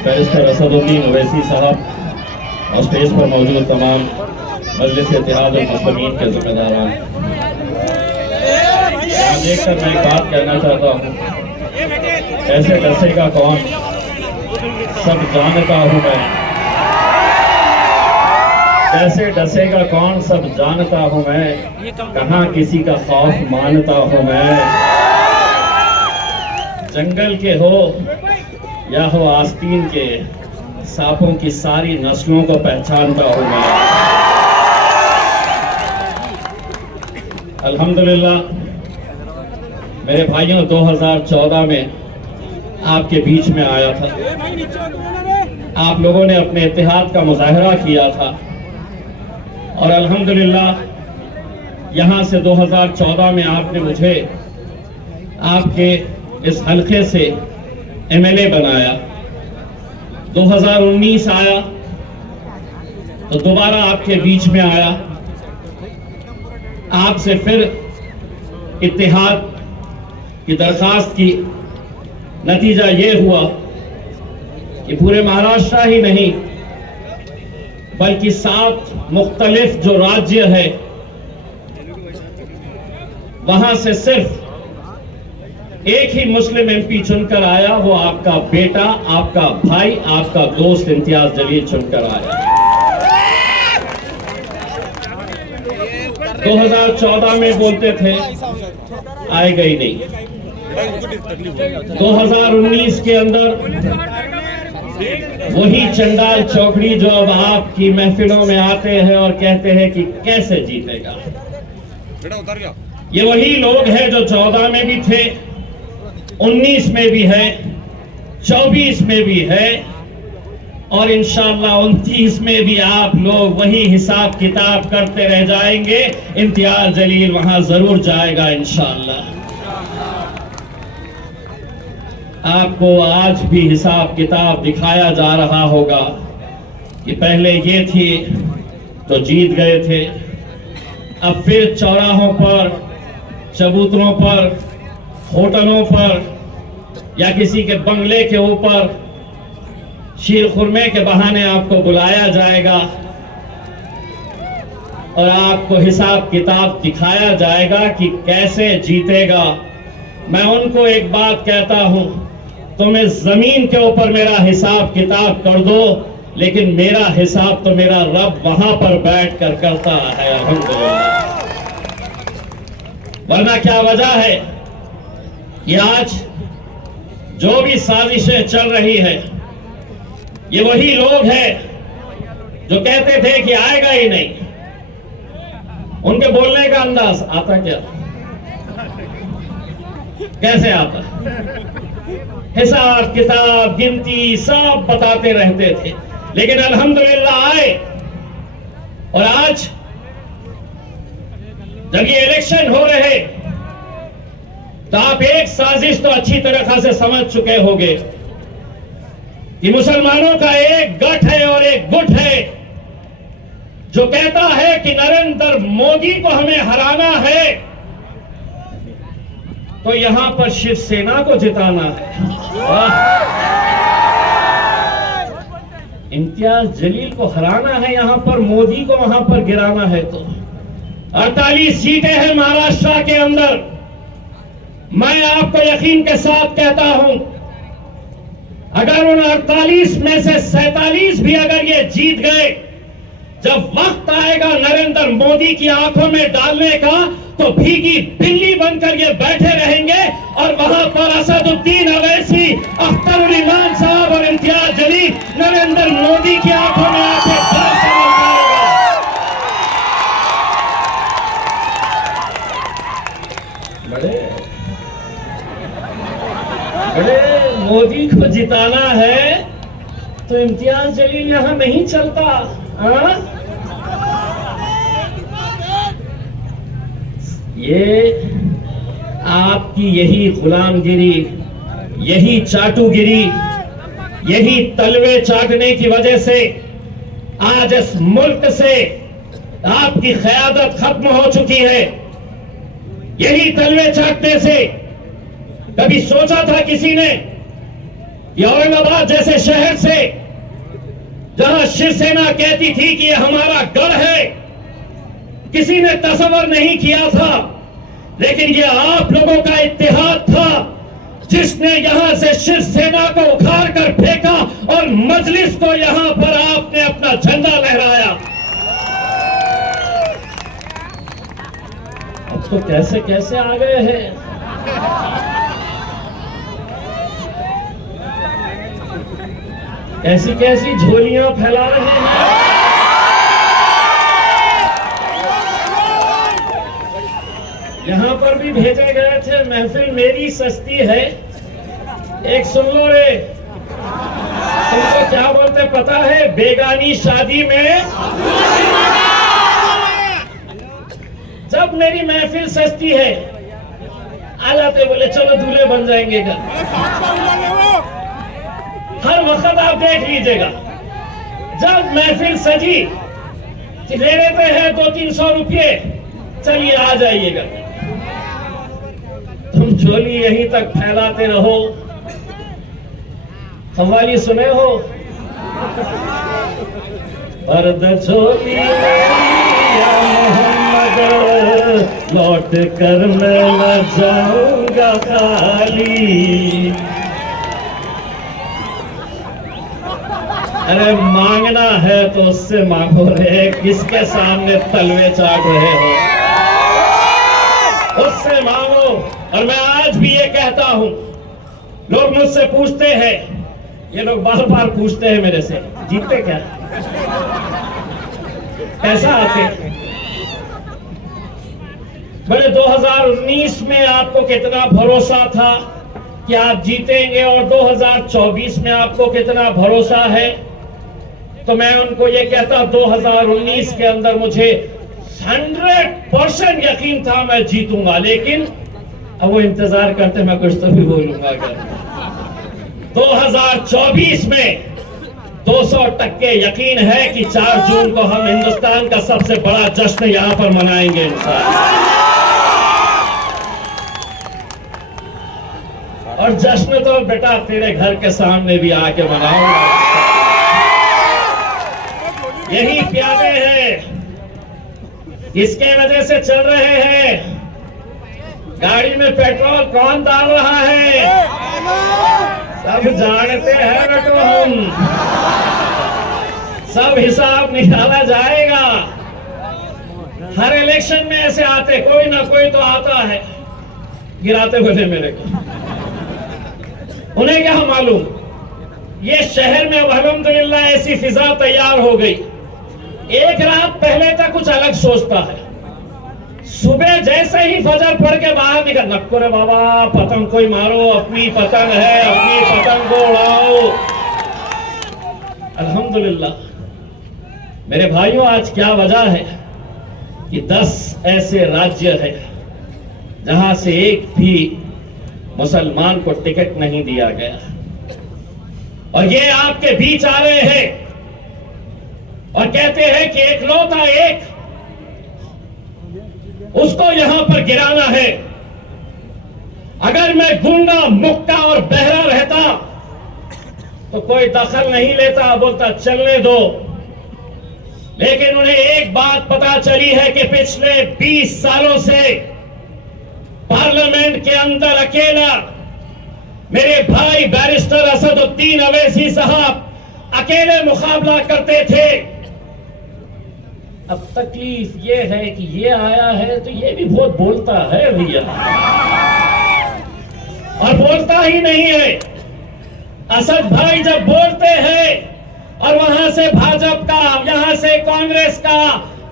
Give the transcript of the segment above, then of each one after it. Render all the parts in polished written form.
Barrister Asaduddin Owaisi साहब और stage पर मौजूद तमाम मजलिस इत्तेहाद और मुस्लिमीन के जिम्मेदारान, यहाँ देखकर मैं एक बात कहना चाहता हूँ, ऐसे डसेगा कौन, सब जानता हूँ मैं। ऐसे डसेगा कौन, सब जानता हूँ मैं, कहाँ किसी का खौफ मानता हूँ मैं। जंगल के हो या हो आस्तीन के, सांपों की सारी नस्लों को पहचानता हूँ मैं। अल्हम्दुलिल्लाह मेरे भाइयों, 2014 में आपके बीच में आया था, आप लोगों ने अपने इत्तेहाद का मुजाहरा किया था और अल्हम्दुलिल्लाह यहाँ से 2014 में आपने मुझे आपके इस हल्के से एमएलए बनाया। 2019 आया तो दोबारा आपके बीच में आया, आपसे फिर इत्तेहाद की दरखास्त की। नतीजा ये हुआ कि पूरे महाराष्ट्र ही नहीं बल्कि 7 मुख्तलिफ जो राज्य है वहां से सिर्फ एक ही मुस्लिम एमपी चुनकर आया, वो आपका बेटा, आपका भाई, आपका दोस्त इम्तियाज जलील चुनकर आया। 2014 में बोलते थे आएगा ही नहीं, 2019 के अंदर वही चंडाल चौकड़ी जो अब आपकी महफिलों में आते हैं और कहते हैं कि कैसे जीतेगा, ये वही लोग हैं जो 14 में भी थे, 19 में भी है, 24 में भी है और इंशाअल्लाह 29 में भी आप लोग वही हिसाब किताब करते रह जाएंगे। इम्तियाज जलील वहां जरूर जाएगा इंशाअल्लाह। आपको आज भी हिसाब किताब दिखाया जा रहा होगा कि पहले ये थी तो जीत गए थे, अब फिर चौराहों पर, चबूतरों पर, होटलों पर या किसी के बंगले के ऊपर शीर खुरमे के बहाने आपको बुलाया जाएगा और आपको हिसाब किताब दिखाया जाएगा कि कैसे जीतेगा। मैं उनको एक बात कहता हूं, तुम्हें जमीन के ऊपर मेरा हिसाब किताब कर दो, लेकिन मेरा हिसाब तो मेरा रब वहां पर बैठ कर करता है अल्हम्दुलिल्लाह। वरना क्या वजह है कि आज जो भी साजिशें चल रही है, ये वही लोग हैं जो कहते थे कि आएगा ही नहीं। उनके बोलने का अंदाज आता क्या, कैसे आता, हिसाब किताब गिनती सब बताते रहते थे, लेकिन अल्हम्दुलिल्लाह आए। और आज जब ये इलेक्शन हो रहे तो आप एक साजिश तो अच्छी तरह से समझ चुके होंगे कि मुसलमानों का एक गठ है और एक गुट है जो कहता है कि नरेंद्र मोदी को हमें हराना है तो यहां पर शिवसेना को जिताना है। इम्तियाज जलील को हराना है यहां पर, मोदी को वहां पर गिराना है। तो 48 सीटें हैं महाराष्ट्र के अंदर। मैं आपको यकीन के साथ कहता हूं, अगर उन 48 में से 47 भी अगर ये जीत गए, जब वक्त आएगा नरेंद्र मोदी की आंखों में डालने का तो भीगी बिल्ली बनकर ये बैठे रहेंगे और वहां पर असदुद्दीन ओवैसी, अख्तरुल इमान साहब और इम्तियाज जलील नरेंद्र मोदी की आंखों में आके बड़े मोदी को जिताना है तो इम्तियाज जलील यहां नहीं चलता। ये आपकी यही गुलामगिरी, यही चाटुगिरी, यही तलवे चाटने की वजह से आज इस मुल्क से आपकी क़यादत खत्म हो चुकी है। यही तलवे चाटने से कभी सोचा था किसी ने कि औरंगाबाद जैसे शहर से जहां शिवसेना कहती थी कि यह हमारा गढ़ है, किसी ने तस्वर नहीं किया था। लेकिन यह आप लोगों का इत्तेहाद था जिसने यहां से शिवसेना को उखाड़ कर फेंका और मजलिस को यहां पर आपने अपना झंडा लहराया। अब तो कैसे कैसे आ गए हैं। कैसी कैसी झोलियां फैला रहे हैं। यहां पर भी भेजे गए थे, महफिल मेरी सस्ती है, एक सुन लो रे। तुमको क्या बोलते पता है? बेगानी शादी में जब मेरी महफिल सस्ती है आ जाते, बोले चलो दूल्हे बन जाएंगे का। हर वक्त आप देख लीजिएगा, जब महफिल सजी कि ले लेते हैं 200-300 रुपये, चलिए आ जाइएगा। तुम झोली यहीं तक फैलाते रहो। कव्वाली सुने हो? पर्द झोली या मोहम्मद, लौट कर मैं न जाऊंगा खाली। अरे मांगना है तो उससे मांगो रे, किसके सामने तलवे चाट रहे हो? उससे मांगो। और मैं आज भी ये कहता हूं, लोग मुझसे पूछते हैं, ये लोग बार बार पूछते हैं मेरे से, जीतते क्या, कैसा आते? बड़े 2019 में आपको कितना भरोसा था कि आप जीतेंगे और 2024 में आपको कितना भरोसा है? तो मैं उनको ये कहता, 2019 के अंदर मुझे 100% यकीन था मैं जीतूंगा, लेकिन अब वो इंतजार करते मैं कुछ तो भी बोलूंगा। 2024 में 200% यकीन है कि 4 जून को हम हिंदुस्तान का सबसे बड़ा जश्न यहां पर मनाएंगे इंशाअल्लाह। और जश्न तो बेटा तेरे घर के सामने भी आके मनाऊंगा। यही प्यादे हैं, इसके वजह से चल रहे हैं। गाड़ी में पेट्रोल कौन डाल रहा है? सब जानते हैं बेटो, हम सब हिसाब निकाला जाएगा। हर इलेक्शन में ऐसे आते, कोई ना कोई तो आता है गिराते बोले मेरे को। उन्हें क्या मालूम, ये शहर में अब अल्हम्दुलिल्लाह ऐसी फिजा तैयार हो गई। एक रात पहले तक कुछ अलग सोचता है, सुबह जैसे ही फजर पढ़ के बाहर निकल, नक्को रे बाबा पतंग कोई मारो, अपनी पतंग है, अपनी पतंग को उड़ाओ। अल्हम्दुलिल्लाह मेरे भाइयों, आज क्या वजह है कि 10 ऐसे राज्य हैं जहां से एक भी मुसलमान को टिकट नहीं दिया गया, और ये आपके बीच आ रहे हैं और कहते हैं कि एकलौता एक उसको यहां पर गिराना है। अगर मैं गूंगा, मुक्का और बहरा रहता तो कोई दखल नहीं लेता, बोलता चलने दो। लेकिन उन्हें एक बात पता चली है कि पिछले 20 सालों से पार्लियामेंट के अंदर अकेला मेरे भाई बैरिस्टर असदुद्दीन अवैसी साहब अकेले मुकाबला करते थे। अब तकलीफ ये है कि ये आया है तो ये भी बहुत बोलता है भैया, और बोलता ही नहीं है। असद भाई जब बोलते हैं और वहां से भाजपा का, यहां से कांग्रेस का,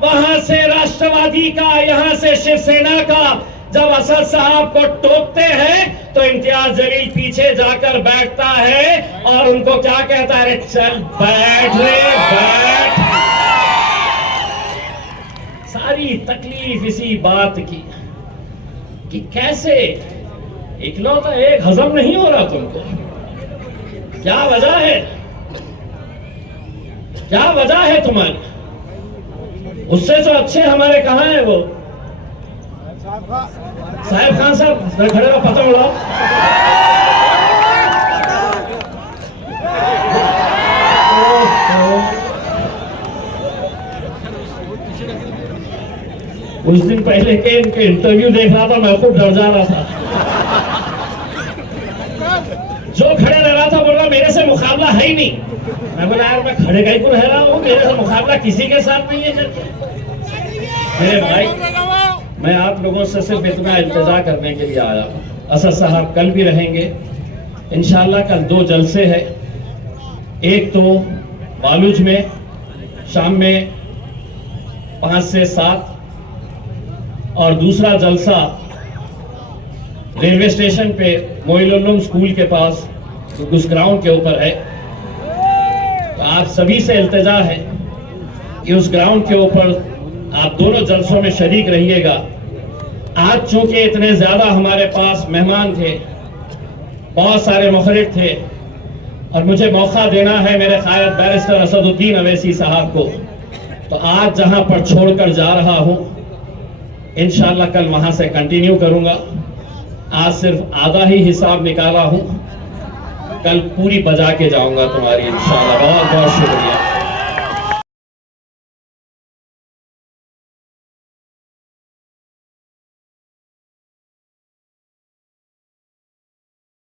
वहां से राष्ट्रवादी का, यहां से शिवसेना का, जब असद साहब को टोकते हैं तो इम्तियाज जलील पीछे जाकर बैठता है और उनको क्या कहता है, चल बैठ रे बैठ। सारी तकलीफ इसी बात की कि कैसे इकलौता एक हजम नहीं हो रहा तुमको। क्या वजह है, क्या वजह है तुम्हारी? उससे तो अच्छे हमारे कहां है वो। साहेब खान साहब खड़े रहो, पता उड़ाओ। कुछ दिन पहले के इनके इंटरव्यू देख रहा था, मैं खुद डर जा रहा था। जो खड़े रह रहा था बोल रहा मेरे से मुकाबला है ही नहीं। मैं बोला यार मैं खड़े कहीं को रह रहा हूँ, मेरे से मुकाबला किसी के साथ नहीं है। मेरे भाई, मैं आप लोगों से सिर्फ इतना इल्तिजा करने के लिए आया हूँ। असद साहब कल भी रहेंगे इंशाल्लाह। कल 2 जलसे है, एक तो बालूच में शाम में 5 से 7 और दूसरा जलसा रेलवे स्टेशन पे मोइनुल स्कूल के पास उस ग्राउंड के ऊपर है। तो आप सभी से इल्तिजा है कि उस ग्राउंड के ऊपर आप दोनों जलसों में शरीक रहिएगा। आज चूंकि इतने ज्यादा हमारे पास मेहमान थे, बहुत सारे मुखरिब थे, और मुझे मौका देना है मेरे कायद बैरिस्टर असदुद्दीन अवैसी साहब को, तो आज जहां पर छोड़कर जा रहा हूं इंशाल्लाह कल वहां से कंटिन्यू करूंगा। आज सिर्फ आधा ही हिसाब निकाला हूं, कल पूरी बजा के जाऊंगा तुम्हारी इंशाल्लाह। बहुत बहुत शुक्रिया।